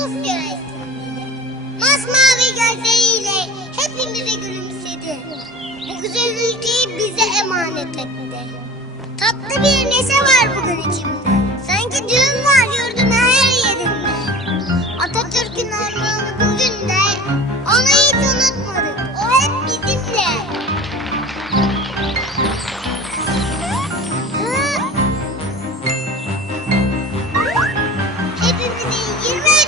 Yavuz göğe Masmavi gözleriyle hepimize gülümsedi. Bu güzel ülkeyi bize emanet etti. Tatlı bir neşe var bugün içimde. Sanki düğün var yurdun her yerinde. Atatürk'ün anlığı bugün de onu hiç unutmadık. O hep bizimle. Hepimize 20